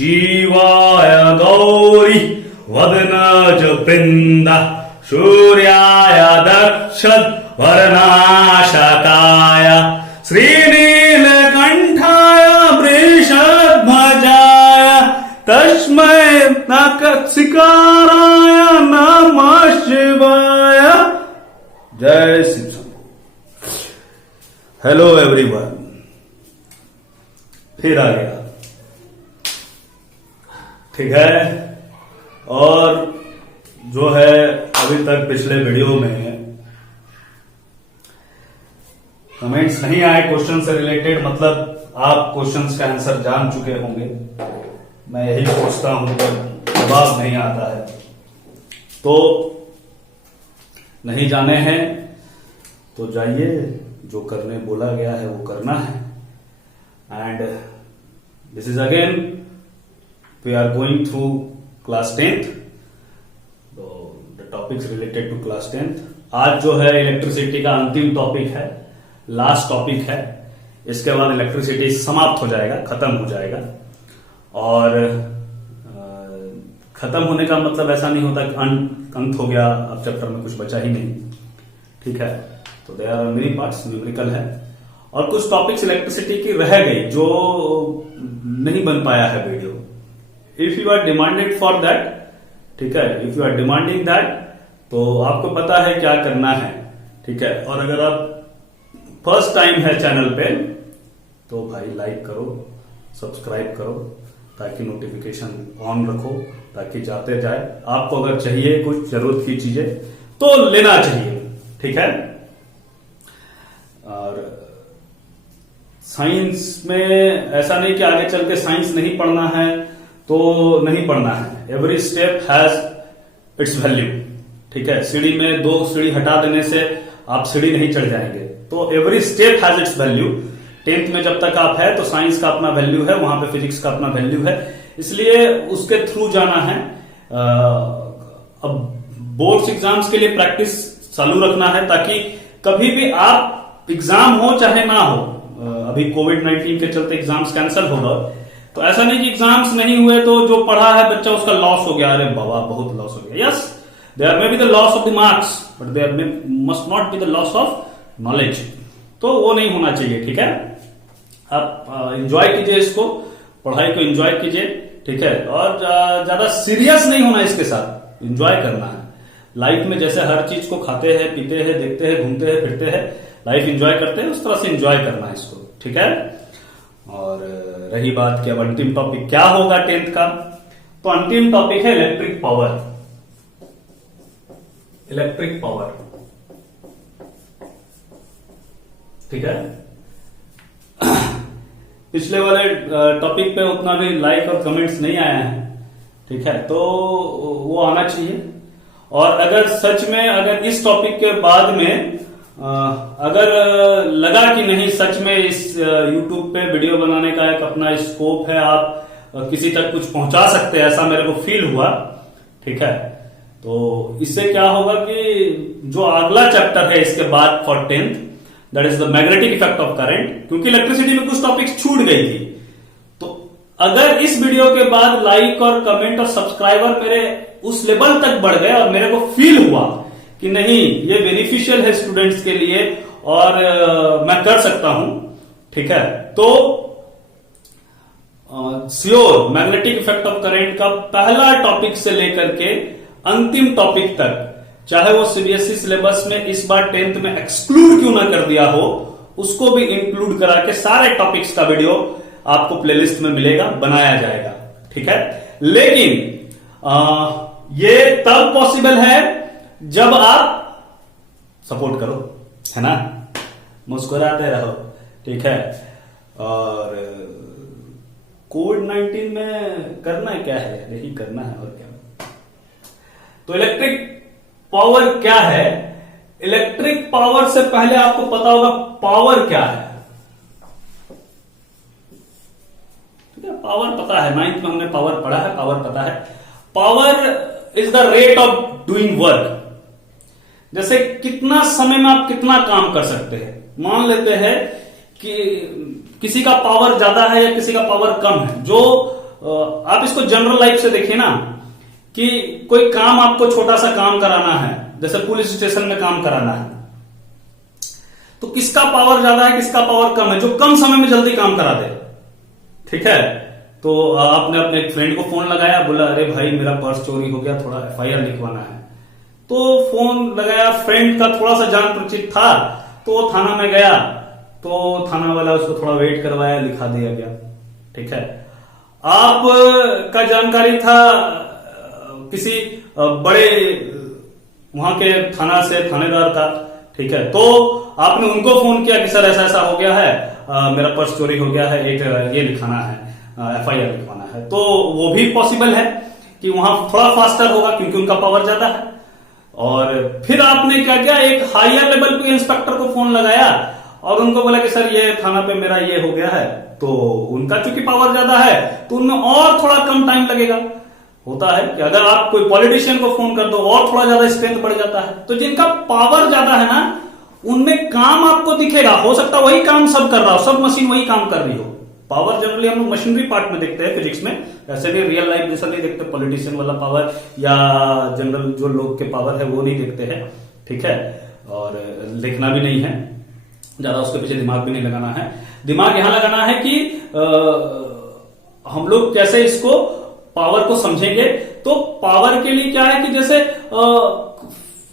शिवाय गौरी वदनज वृंद सूर्याय दक्षद वर्णाशकाय श्रीनीलकंठाय वृषध्वजाय तस्मै नखशिकाराय नमः शिवाय। जय शिव शंभू। हेलो एवरीवन, फिर आ गया, ठीक है। और जो है अभी तक पिछले वीडियो में कमेंट्स नहीं आए क्वेश्चन से रिलेटेड, मतलब आप क्वेश्चंस का आंसर जान चुके होंगे। मैं यही सोचता हूं, जब जवाब नहीं आता है तो नहीं जाने हैं तो जाइए, जो करने बोला गया है वो करना है। And this is again we are going through class 10th, तो the topics related to class 10th। आज जो है इलेक्ट्रिसिटी का अंतिम टॉपिक है, लास्ट टॉपिक है। इसके बाद इलेक्ट्रिसिटी समाप्त हो जाएगा, खत्म हो जाएगा। और खत्म होने का मतलब ऐसा नहीं होता कि अंत हो गया, अब चैप्टर में कुछ बचा ही नहीं, ठीक है। तो there are many parts, numerical है और कुछ टॉपिक्स इलेक्ट्रिसिटी की रह गई जो नहीं बन पाया है video. If you are demanded for that, ठीक है, if you are demanding that, तो आपको पता है क्या करना है, ठीक है। और अगर आप फर्स्ट टाइम है चैनल पे तो भाई लाइक करो, सब्सक्राइब करो, ताकि नोटिफिकेशन ऑन रखो, ताकि जाते जाए आपको अगर चाहिए कुछ जरूरत की चीजें तो लेना चाहिए, ठीक है। और साइंस में ऐसा नहीं कि आगे चल के साइंस नहीं पढ़ना है तो नहीं पढ़ना है। Every step has its value, ठीक है। सीढ़ी में 2 सीढ़ी हटा देने से आप सीढ़ी नहीं चढ़ जाएंगे, तो every step has its value. 10th में जब तक आप है तो साइंस का अपना वैल्यू है, वहां पे फिजिक्स का अपना वैल्यू है, इसलिए उसके थ्रू जाना है। अब बोर्ड्स एग्जाम्स के लिए प्रैक्टिस चालू रखना है, ताकि कभी भी आप एग्जाम हो चाहे ना हो, अभी कोविड-19 के चलते एग्जाम्स कैंसिल हो गए, तो ऐसा नहीं कि एग्जाम्स नहीं हुए तो जो पढ़ा है बच्चा उसका लॉस हो गया, अरे बाबा बहुत लॉस हो गया। Yes, there may be the loss of the marks, but there must not be the loss of knowledge. तो वो नहीं होना चाहिए, ठीक है। आप एंजॉय कीजिए इसको, पढ़ाई को एंजॉय कीजिए, ठीक है। और ज्यादा सीरियस नहीं होना इसके साथ, एंजॉय करना है। लाइफ में जैसे हर चीज को खाते हैं, पीते हैं, देखते हैं, घूमते हैं, फिरते हैं, लाइफ एंजॉय करते हैं, उस तरह से एंजॉय करना है इसको, ठीक है। और रही बात कि अब अंतिम टॉपिक क्या होगा 10th का, तो अंतिम टॉपिक है इलेक्ट्रिक पावर। इलेक्ट्रिक पावर, ठीक है। पिछले वाले टॉपिक पे उतना भी लाइक और कमेंट्स नहीं आया है, ठीक है, तो वो आना चाहिए। और अगर सच में अगर इस टॉपिक के बाद में अगर लगा कि नहीं सच में इस YouTube पे वीडियो बनाने का एक अपना स्कोप है, आप किसी तक कुछ पहुंचा सकते हैं, ऐसा मेरे को फील हुआ, ठीक है, तो इससे क्या होगा कि जो अगला चैप्टर है इसके बाद for 10th, that is the magnetic effect of current, क्योंकि इलेक्ट्रिसिटी में कुछ टॉपिक्स छूट गई थी, तो अगर इस वीडियो के बाद लाइक और कमेंट और सब्सक्राइबर मेरे उस लेवल तक बढ़ गए और मेरे को फील हुआ कि नहीं ये बेनिफिशियल है स्टूडेंट्स के लिए और मैं कर सकता हूं, ठीक है, तो sure magnetic effect of current का पहला टॉपिक से लेकर के अंतिम टॉपिक तक, चाहे वो सीबीएसई सिलेबस में इस बार 10th में एक्सक्लूड क्यों ना कर दिया हो, उसको भी इंक्लूड करा के सारे टॉपिक्स का वीडियो आपको प्लेलिस्ट में मिलेगा, बनाया जाएगा, ठीक है। लेकिन ये तब पॉसिबल है जब आप सपोर्ट करो, है ना, मुस्कुराते रहो, ठीक है। और कोविड-19 में करना क्या है, यही करना है और क्या। तो इलेक्ट्रिक पावर क्या है? इलेक्ट्रिक पावर से पहले आपको पता होगा पावर क्या है, ठीक है। पावर पता है, 9th में हमने पावर पढ़ा है, पावर पता है। Power is the rate of doing work, जैसे कितना समय में आप कितना काम कर सकते हैं। मान लेते हैं कि किसी का पावर ज्यादा है या किसी का पावर कम है, जो आप इसको जनरल लाइफ से देखिए ना, कि कोई काम आपको छोटा सा काम कराना है, जैसे पुलिस स्टेशन में काम कराना है, तो किसका पावर ज्यादा है, किसका पावर कम है? जो कम समय में जल्दी काम करा दे, ठीक है। तो आपने अपने एक फ्रेंड को फोन लगाया, बोला अरे भाई मेरा पर्स चोरी हो गया, थोड़ा FIR लिखवाना है। तो फोन लगाया, फ्रेंड का थोड़ा सा जान परिचित था, तो थाना में गया, तो थाना वाला उसको थोड़ा वेट करवाया, लिखा दिया गया, ठीक है। आप का जानकारी था किसी बड़े वहां के थाना से, थानेदार का, ठीक है। तो आपने उनको फोन किया कि सर ऐसा ऐसा हो गया है, मेरा पर्स चोरी हो गया है, एक ये लिखाना है, FIR लिखवाना है। तो वो भी पॉसिबल है कि वहां थोड़ा फास्टर होगा, क्योंकि उनका पावर ज्यादा है। और फिर आपने क्या किया, एक हायर लेवल पे इंस्पेक्टर को फोन लगाया और उनको बोला कि सर ये थाना पे मेरा ये हो गया है। तो उनका चूंकि पावर ज्यादा है तो उनमें और थोड़ा कम टाइम लगेगा। होता है कि अगर आप कोई पॉलिटिशियन को फोन कर दो और थोड़ा ज्यादा स्ट्रेंथ बढ़ जाता है। तो जिनका पावर ज्यादा है ना, उनमें काम आपको दिखेगा, हो सकता है वही काम सब कर रहा हो, सब मशीन वही काम कर रही हो। पावर जनरली हम लोग मशीनरी पार्ट में देखते हैं फिजिक्स में, ऐसे भी रियल लाइफ जैसा नहीं देखते, पॉलिटिशियन वाला पावर या जनरल जो लोग के पावर है वो नहीं देखते हैं, ठीक है। और लिखना भी नहीं है ज्यादा, उसके पीछे दिमाग भी नहीं लगाना है। दिमाग यहां लगाना है कि हम लोग कैसे इसको पावर को समझेंगे। तो पावर के लिए क्या है कि जैसे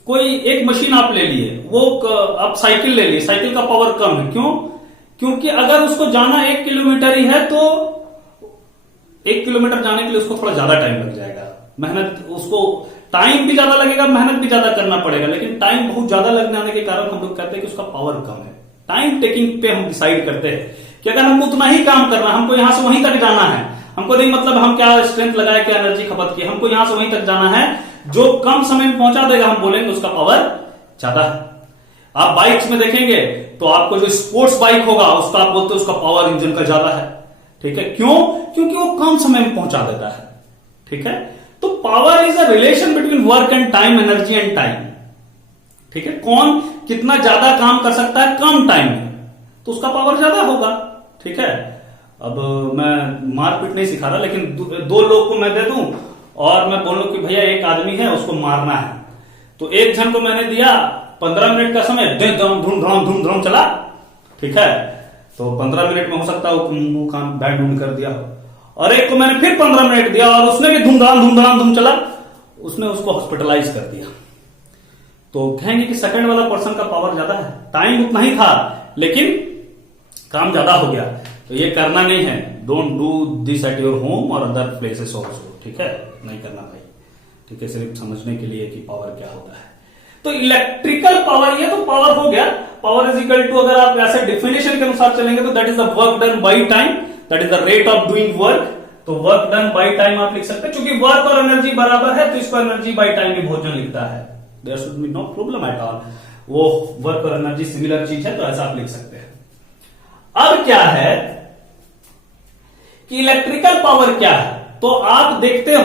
कोई एक मशीन आप ले लिए, वो आप साइकिल ले ली, साइकिल का पावर कम है, क्यों? क्योंकि अगर उसको जाना 1 किलोमीटर ही है तो 1 किलोमीटर जाने के लिए उसको थोड़ा ज्यादा टाइम लग जाएगा, मेहनत, उसको टाइम भी ज्यादा लगेगा, मेहनत भी ज्यादा करना पड़ेगा। लेकिन टाइम बहुत ज्यादा लगने आने के कारण हम लोग कहते हैं कि उसका पावर कम है। टाइम टेकिंग पे हम डिसाइड करते हैं कि अगर हमको उतना ही काम करना है, हमको यहां से वहीं तक जाना है, हमको नहीं मतलब हम क्या स्ट्रेंथ लगाए, क्या एनर्जी खपत की, हमको यहां से वहीं तक जाना है, जो कम समय में पहुंचा देगा हम बोलेंगे उसका पावर ज्यादा है। आप बाइक्स में देखेंगे तो आपको जो स्पोर्ट्स बाइक होगा उसका आप बोलते हैं उसका पावर इंजन का ज्यादा है, ठीक है। क्यों? क्योंकि वो कम समय में पहुंचा देता है, ठीक है। तो power is a relation between work and time, energy and time, ठीक है। कौन कितना ज्यादा काम कर सकता है कम टाइम में, तो उसका पावर ज्यादा होगा, ठीक है। अब मैं मारपीट नहीं सिखा रहा, लेकिन दो लोग को मैं दे दूं और मैं बोलूं कि भैया एक आदमी है उसको मारना है, तो एक जन को मैंने दिया 15 मिनट का समय, धूम धूम चला, ठीक है। तो 15 मिनट में हो सकता है वो काम बैड बूंद कर दिया, और एक को मैंने फिर 15 मिनट दिया और उसने भी धूम चला, उसने उसको हॉस्पिटलाइज कर दिया। तो कहेंगे कि सेकंड वाला पर्सन का पावर ज्यादा है, टाइम उतना ही था लेकिन काम ज्यादा हो गया। तो ये करना नहीं है, don't do this at your home और अदर प्लेसेस ऑल्सो, ठीक है, नहीं करना भाई, ठीक है। सिर्फ समझने के लिए कि पावर क्या होता है। तो इलेक्ट्रिकल पावर, ये तो पावर हो गया। पावर इज इक्वल टू, अगर आप ऐसे डिफिनेशन के अनुसार चलेंगे तो that is the work done by time, that is the rate of doing work. तो वर्क डन बाई टाइम आप लिख सकते हैं, क्योंकि वर्क और एनर्जी बराबर है तो इसको एनर्जी बाई टाइम भी भोजन लिखता है, there should be no problem at all. वो वर्क और एनर्जी सिमिलर चीज है तो ऐसा आप लिख सकते हैं। अब क्या है कि इलेक्ट्रिकल पावर क्या है, तो आप देखते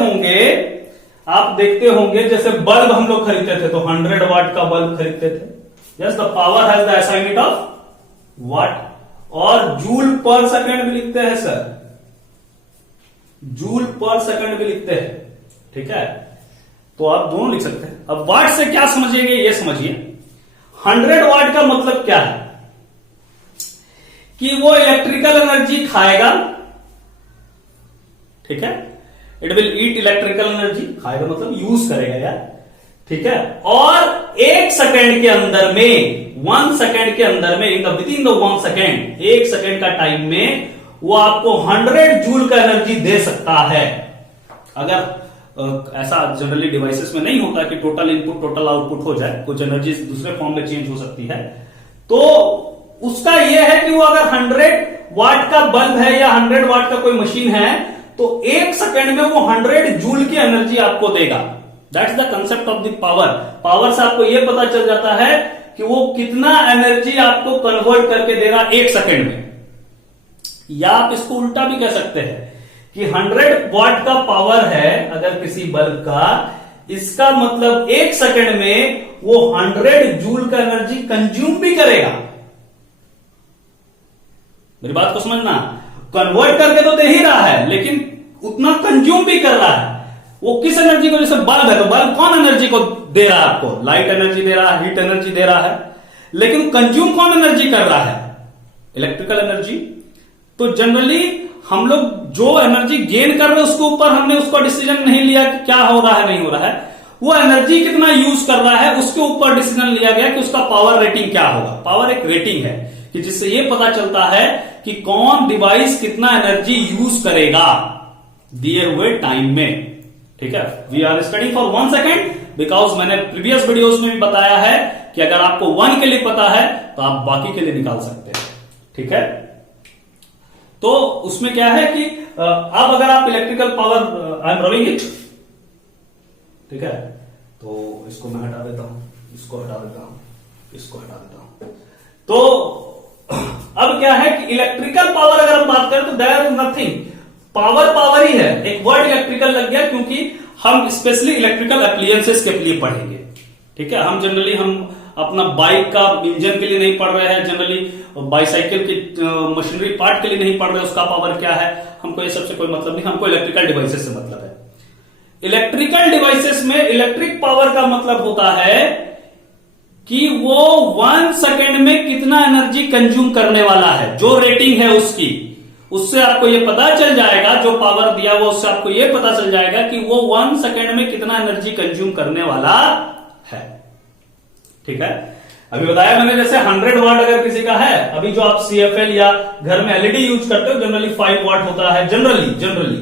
होंगे जैसे बल्ब हम लोग खरीदते थे तो 100 वाट का बल्ब खरीदते थे। Yes, the power has the SI unit of what, और जूल पर सेकंड भी लिखते हैं सर, जूल पर सेकंड भी लिखते हैं, ठीक है। तो आप दोनों लिख सकते हैं। अब वाट से क्या समझिएगा ये समझिए, 100 वाट का मतलब क्या है कि वो इलेक्ट्रिकल एनर्जी खाएगा, ठीक है। It will eat electrical energy, खाएगा मतलब यूज करेगा यार, ठीक है। और 1 सेकेंड के अंदर में, 1 सेकेंड के अंदर में, विदिन द 1 सेकेंड, 1 सेकेंड का टाइम में वो आपको 100 जूल का एनर्जी दे सकता है। अगर ऐसा जनरली डिवाइसेस में नहीं होता कि टोटल इनपुट टोटल आउटपुट हो जाए, कुछ एनर्जी दूसरे फॉर्म में चेंज हो सकती है, तो उसका यह है कि वो अगर 100 वाट का बल्ब है या 100 वाट का कोई मशीन है तो 1 सेकेंड में वो 100 जूल की एनर्जी आपको देगा। That's the concept of the power. Power से आपको यह पता चल जाता है कि वो कितना एनर्जी आपको कन्वर्ट करके दे रहा 1 सेकेंड में। या आप इसको उल्टा भी कह सकते हैं कि 100 वाट का पावर है अगर किसी बल्ब का, इसका मतलब 1 सेकेंड में वो 100 जूल का एनर्जी कंज्यूम भी करेगा। मेरी बात को समझना, कन्वर्ट करके तो दे ही रहा है लेकिन उतना कंज्यूम भी कर रहा है। वो किस एनर्जी को, जैसे बल्ब है तो बल्ब कौन एनर्जी को दे रहा है आपको, लाइट एनर्जी दे रहा है, हीट एनर्जी दे रहा है, लेकिन कंज्यूम कौन एनर्जी कर रहा है, इलेक्ट्रिकल एनर्जी। तो जनरली हम लोग जो एनर्जी गेन कर रहे हैं उसके ऊपर हमने उसको डिसीजन नहीं लिया कि क्या हो रहा है नहीं हो रहा है, वो एनर्जी कितना यूज कर रहा है उसके ऊपर डिसीजन लिया गया कि उसका पावर रेटिंग क्या होगा। पावर एक रेटिंग है कि जिससे ये पता चलता है कि कौन डिवाइस कितना एनर्जी यूज करेगा दिए हुए टाइम में। ठीक है, we are studying for 1 second because मैंने प्रीवियस वीडियोस में भी बताया है कि अगर आपको 1 के लिए पता है तो आप बाकी के लिए निकाल सकते हैं। ठीक है, तो उसमें क्या है कि अब अगर आप electrical power, I am rubbing it, ठीक है, तो इसको मैं हटा देता हूं, इसको हटा देता हूं, इसको हटा देता हूं। तो अब क्या है कि इलेक्ट्रिकल पावर अगर हम बात करें तो देयर इज नथिंग, पावर ही है, एक वर्ड इलेक्ट्रिकल लग गया क्योंकि हम स्पेशली इलेक्ट्रिकल एप्लियंसेस के लिए पढ़ेंगे। ठीक है, हम जनरली हम अपना बाइक का इंजन के लिए नहीं पढ़ रहे हैं, जनरली बाइसाइकिल की मशीनरी पार्ट के लिए नहीं पढ़ रहे, उसका पावर क्या है, हमको ये सबसे कोई मतलब नहीं, हमको इलेक्ट्रिकल डिवाइसेस से मतलब है। इलेक्ट्रिकल डिवाइसेस में इलेक्ट्रिक पावर का मतलब होता है कि वो 1 सेकेंड में कितना एनर्जी कंज्यूम करने वाला है, जो रेटिंग है उसकी, उससे आपको ये पता चल जाएगा, जो पावर दिया वो उससे आपको ये पता चल जाएगा कि वो 1 सेकेंड में कितना एनर्जी कंज्यूम करने वाला है। ठीक है, अभी बताया मैंने जैसे 100 वाट अगर किसी का है, अभी जो आप CFL या घर में LED यूज करते हो जनरली 5 वाट होता है जनरली,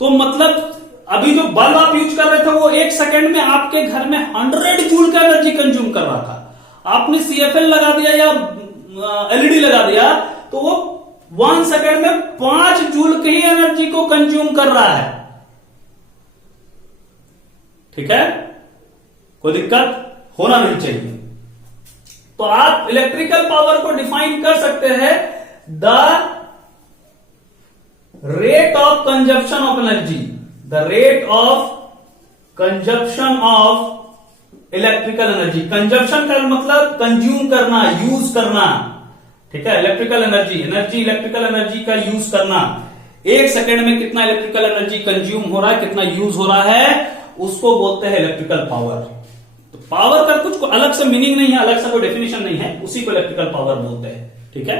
तो मतलब अभी जो बल्ब आप यूज कर रहे थे वो 1 सेकेंड में आपके घर में 100 जूल का एनर्जी कंज्यूम कर रहा था। आपने CFL लगा दिया या LED लगा दिया तो वो 1 सेकेंड में 5 जूल की ही एनर्जी को कंज्यूम कर रहा है। ठीक है, कोई दिक्कत होना नहीं चाहिए। तो आप इलेक्ट्रिकल पावर को डिफाइन कर सकते हैं the rate of consumption of energy, the rate of consumption of electrical energy. Consumption का मतलब कंज्यूम करना, यूज करना। ठीक है, इलेक्ट्रिकल एनर्जी इलेक्ट्रिकल एनर्जी का यूज करना, 1 सेकेंड में कितना इलेक्ट्रिकल एनर्जी कंज्यूम हो रहा है, कितना यूज हो रहा है, उसको बोलते हैं इलेक्ट्रिकल पावर। तो पावर का कुछ अलग से मीनिंग नहीं है, अलग से कोई डेफिनेशन नहीं है, उसी को इलेक्ट्रिकल पावर बोलते हैं। ठीक है,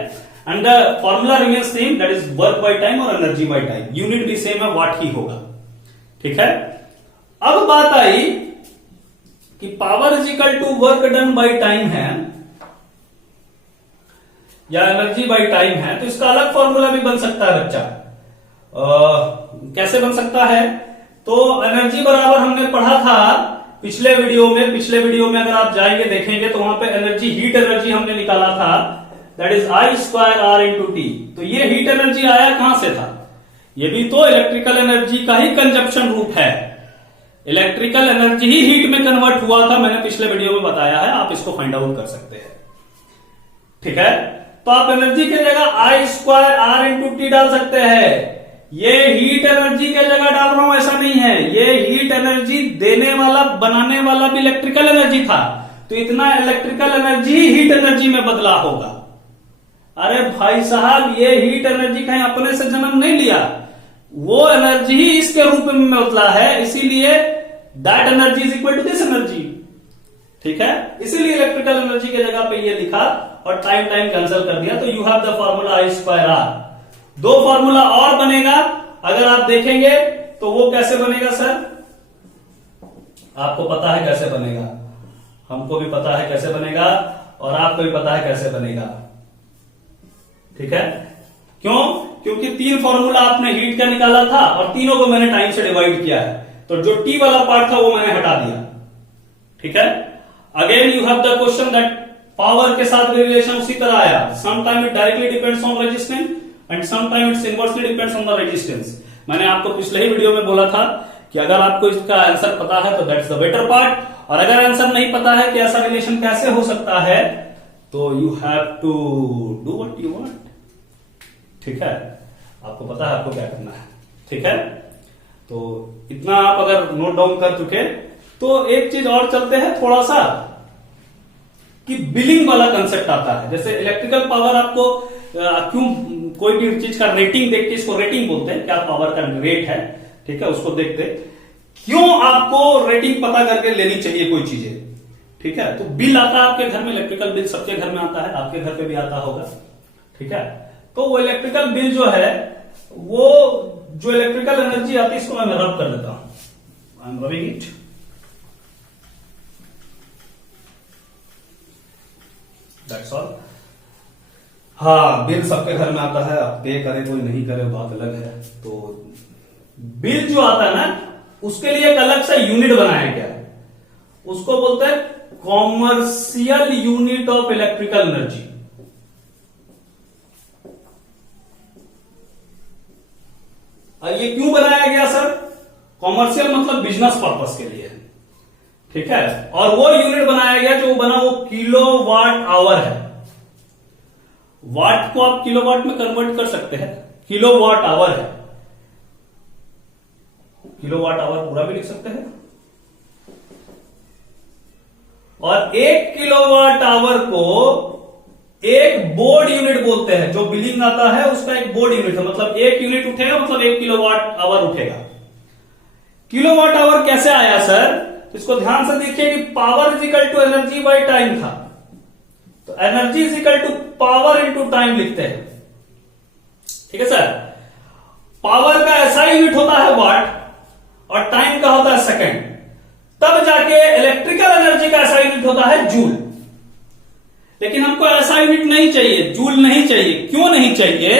and the formula remains same, that is work by time और एनर्जी बाय टाइम, यूनिट भी सेम है, वाट ही होगा। ठीक है, अब बात आई कि power is equal to work done by time है या एनर्जी बाय टाइम है, तो इसका अलग फॉर्मूला भी बन सकता है बच्चा। कैसे बन सकता है, तो एनर्जी बराबर हमने पढ़ा था पिछले वीडियो में अगर आप जाएंगे देखेंगे तो वहां पे एनर्जी, हीट एनर्जी हमने निकाला था, दैट इज I²R × T। तो ये हीट एनर्जी आया कहां से था, ये भी तो इलेक्ट्रिकल एनर्जी का ही कंजप्शन रूप है, इलेक्ट्रिकल एनर्जी ही हीट में कन्वर्ट हुआ था, मैंने पिछले वीडियो में बताया है, आप इसको फाइंड आउट कर सकते हैं। ठीक है, तो आप एनर्जी की जगह I²R × T डाल सकते हैं। ये हीट एनर्जी की जगह डाल रहा हूं ऐसा नहीं है, ये हीट एनर्जी देने वाला, बनाने वाला भी इलेक्ट्रिकल एनर्जी था, तो इतना इलेक्ट्रिकल एनर्जी ही हीट एनर्जी में बदला होगा। अरे भाई साहब, ये हीट एनर्जी कहीं अपने से जन्म नहीं लिया, वो एनर्जी ही इसके रूप में बदला है, इसीलिए that energy is equal to this energy. ठीक है, इसीलिए इलेक्ट्रिकल एनर्जी की जगह पे ये लिखा और टाइम कैंसिल कर दिया, तो you have the formula I²R। 2 formula और बनेगा, अगर आप देखेंगे तो वो कैसे बनेगा सर, आपको पता है कैसे बनेगा, हमको भी पता है कैसे बनेगा और आपको भी पता है कैसे बनेगा। ठीक है, क्यों, क्योंकि 3 फॉर्मूला आपने हीट का निकाला था और तीनों को मैंने टाइम से डिवाइड किया है, तो जो T वाला पार्ट था वो मैंने हटा दिया। ठीक है, again you have the question that power के साथ भी रिलेशन उसी तरह आया, sometime it directly depends on resistance and sometime it's inversely depends on the resistance. मैंने आपको पिछले ही वीडियो में बोला था कि अगर आपको इसका आंसर पता है तो दैट्स द बेटर पार्ट, और अगर आंसर नहीं पता है कि ऐसा रिलेशन कैसे हो सकता है, तो you have to do what you want. ठीक है, आपको पता है आपको क्या करना है। ठीक है, तो इतना आप अगर नोट डाउन कर चुके तो एक चीज और चलते हैं थोड़ा सा कि बिलिंग वाला कंसेप्ट आता है। जैसे इलेक्ट्रिकल पावर आपको क्यों कोई भी चीज का रेटिंग देख के, इसको रेटिंग बोलते हैं, क्या पावर का रेट है, ठीक है, उसको देखते क्यों आपको रेटिंग पता करके लेनी चाहिए कोई चीजें, ठीक है। तो बिल आता है आपके घर में, इलेक्ट्रिकल बिल सबके घर में आता है, आपके घर पे भी आता होगा, ठीक है। तो वो इलेक्ट्रिकल बिल जो है, वो जो इलेक्ट्रिकल एनर्जी आती है, इसको मैं रब कर देता हूं, I am rubbing it. That's all. हाँ, बिल सबके घर में आता है, आप पे करे कोई नहीं करे बात अलग है। तो बिल जो आता है ना, उसके लिए एक अलग सा यूनिट बनाया गया है, उसको बोलते हैं commercial unit of electrical energy. ये क्यों बनाया गया सर? कॉमर्शियल मतलब बिजनेस पर्पस के लिए, ठीक है। और वो यूनिट बनाया गया जो बना वो किलो वाट आवर है। वाट को आप किलोवाट में कन्वर्ट कर सकते हैं, किलो वाट आवर है, किलो वाट आवर पूरा भी लिख सकते हैं। और 1 किलोवाट आवर को एक बोर्ड यूनिट बोलते हैं, जो बिलिंग आता है उसका एक बोर्ड यूनिट है, मतलब 1 यूनिट उठेगा मतलब 1 किलोवाट आवर उठेगा। किलोवाट आवर कैसे आया सर? तो इसको ध्यान से देखिए कि power is equal to energy by time था, तो energy is equal to power into time लिखते हैं, ठीक है सर। पावर का ऐसा यूनिट होता है वाट, और टाइम का होता है सेकंड, तब जाके इलेक्ट्रिकल एनर्जी का ऐसा यूनिट होता है जूल। लेकिन हमको ऐसा यूनिट नहीं चाहिए, जूल नहीं चाहिए। क्यों नहीं चाहिए?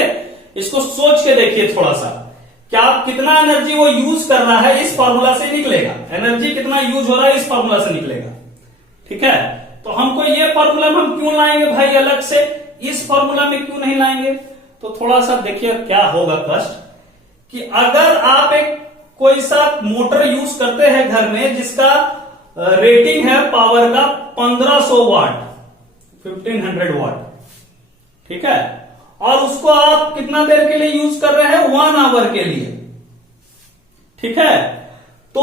इसको सोच के देखिए थोड़ा सा, क्या आप कितना एनर्जी वो यूज कर रहा है इस फॉर्मूला से निकलेगा, एनर्जी कितना यूज हो रहा है इस फॉर्मूला से निकलेगा, ठीक है। तो हमको ये फॉर्मूला हम क्यों लाएंगे भाई अलग से, इस फॉर्मूला में क्यों नहीं लाएंगे? तो थोड़ा सा देखिए क्या होगा कष्ट, कि अगर आप एक कोई सा मोटर यूज करते हैं घर में जिसका रेटिंग है पावर का 1500 वाट, 1500 वाट, ठीक है, और उसको आप कितना देर के लिए यूज कर रहे हैं? 1 आवर के लिए, ठीक है। तो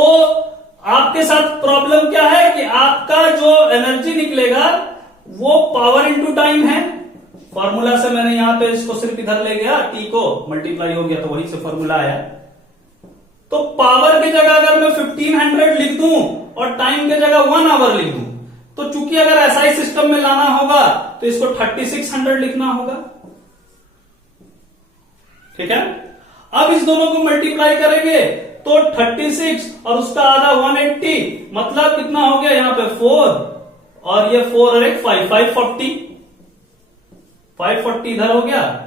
आपके साथ प्रॉब्लम क्या है कि आपका जो एनर्जी निकलेगा वो पावर इंटू टाइम है। फॉर्मूला से मैंने यहां पे इसको सिर्फ इधर ले गया, टी को मल्टीप्लाई हो गया तो वहीं से फॉर्मूला आया। तो पावर की जगह अगर मैं 1500 लिख दूं और टाइम की जगह 1 आवर लिख दूं, तो चूंकि अगर एसआई सिस्टम में लाना होगा तो इसको 3600 लिखना होगा, ठीक है। अब इस दोनों को मल्टीप्लाई करेंगे तो 36 और उसका आधा 180, मतलब कितना हो गया यहां पे 4, और ये 4 और एक 5, 540 इधर हो गया।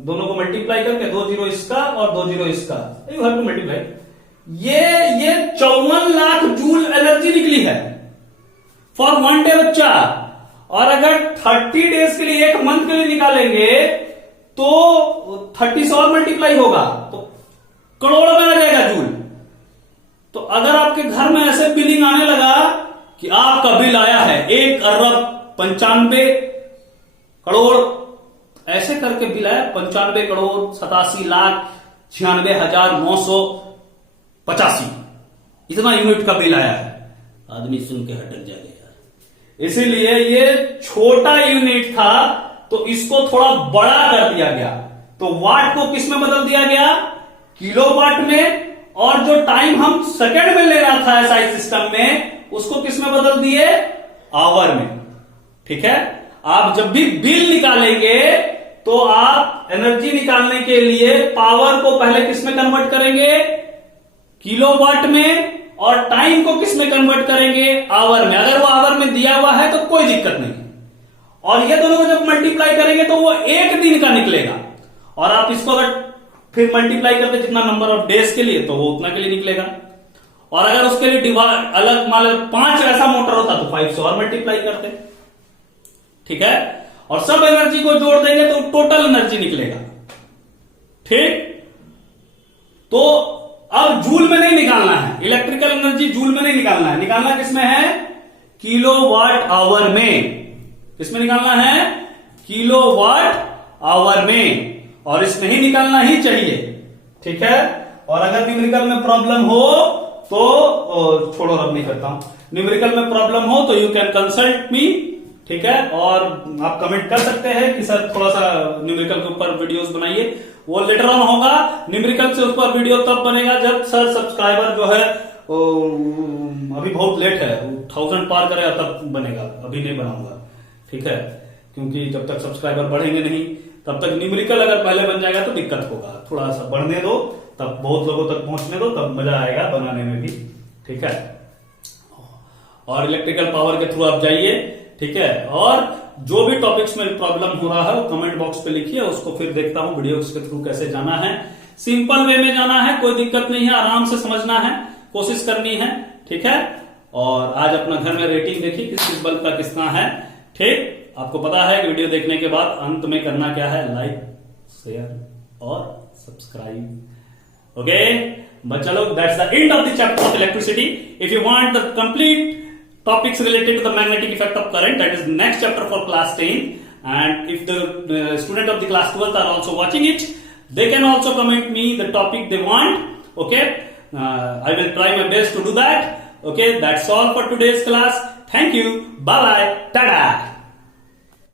दोनों को मल्टीप्लाई करके 2 जीरो इसका और 2 जीरो इसका, यू हैव टू मल्टीप्लाई। ये 54 लाख जूल एनर्जी निकली है फॉर 1 डे बच्चा। और अगर 30 डेज के लिए, 1 मंथ के लिए निकालेंगे तो 30 से और मल्टीप्लाई होगा तो करोड़ों में आ जाएगा जूल। तो अगर आपके घर में ऐसे बिलिंग आने लगा कि आपका बिल आया है 1 अरब 95 करोड़, ऐसे करके बिल आया 95 करोड़ 87 लाख 96,985, इतना यूनिट का बिल आया है, आदमी सुन के हटक जाएगा यार। इसीलिए ये छोटा यूनिट था तो इसको थोड़ा बड़ा कर दिया गया, तो वाट को किस में बदल दिया गया? किलोवाट में। और जो टाइम हम सेकंड में ले रहा था एसआई सिस्टम में, उसको किस में बदल दिए? आवर में, ठीक है। आप जब भी बिल निकालेंगे तो आप एनर्जी निकालने के लिए पावर को पहले किस में कन्वर्ट करेंगे? किलोवाट में, और टाइम को किस में कन्वर्ट करेंगे? आवर में। अगर वो आवर में दिया हुआ है तो कोई दिक्कत नहीं, और ये दोनों को जब मल्टीप्लाई करेंगे तो वो 1 दिन का निकलेगा, और आप इसको अगर फिर मल्टीप्लाई करते जितना नंबर ऑफ डेज के लिए तो वो उतना के लिए निकलेगा। और अगर उसके लिए डिवाइड अलग मान लो 5 ऐसा मोटर होता तो 5 से और मल्टीप्लाई करते, ठीक है। और सब एनर्जी को जोड़ देंगे तो टोटल एनर्जी निकलेगा, ठीक। तो अब जूल में नहीं निकालना है, इलेक्ट्रिकल एनर्जी जूल में नहीं निकालना है, निकालना किसमें है? किलोवाट आवर में। किसमें निकालना है? किलोवाट आवर में। और इसमें ही निकालना ही चाहिए, ठीक है। और अगर न्यूमेरिकल में प्रॉब्लम हो तो छोड़ो, अब नहीं करता हूं। न्यूमेरिकल में प्रॉब्लम हो तो यू कैन कंसल्ट मी, ठीक है। और आप कमेंट कर सकते हैं कि सर थोड़ा सा न्यूमेरिकल के ऊपर वीडियोस बनाइए, वो लेटर ऑन होगा। न्यूमेरिकल से ऊपर वीडियो तब बनेगा जब सर सब्सक्राइबर जो है अभी बहुत लेट है, 1000 पार करेगा तब बनेगा, अभी नहीं बनाऊंगा, ठीक है। क्योंकि जब तक सब्सक्राइबर बढ़ेंगे नहीं तब तक न्यूमेरिकल अगर पहले बन जाएगा तो दिक्कत होगा। थोड़ा सा बढ़ने दो, तब बहुत लोगों तक पहुंचने दो, तब मजा आएगा बनाने में भी, ठीक है। और इलेक्ट्रिकल पावर के थ्रू आप जाइए, ठीक है। और जो भी टॉपिक्स में प्रॉब्लम हो रहा है वो कमेंट बॉक्स पे लिखिए, उसको फिर देखता हूं वीडियोस के थ्रू कैसे जाना है। सिंपल वे में जाना है, कोई दिक्कत नहीं है, आराम से समझना है, कोशिश करनी है, ठीक है। और आज अपना घर में रेटिंग देखिए किस बल्ब का कितना है, ठीक। आपको पता है कि वीडियो देखने के बाद अंत में करना क्या है, लाइक शेयर और सब्सक्राइब, ओके। बट चलो, that's the end of the chapter of electricity. If you want the complete topics related to the magnetic effect of current, that is next chapter for class 10, and if the student of the class 12 are also watching it, they can also comment me the topic they want, okay. I will try my best to do that, okay. That's all for today's class. Thank you, bye bye, tada.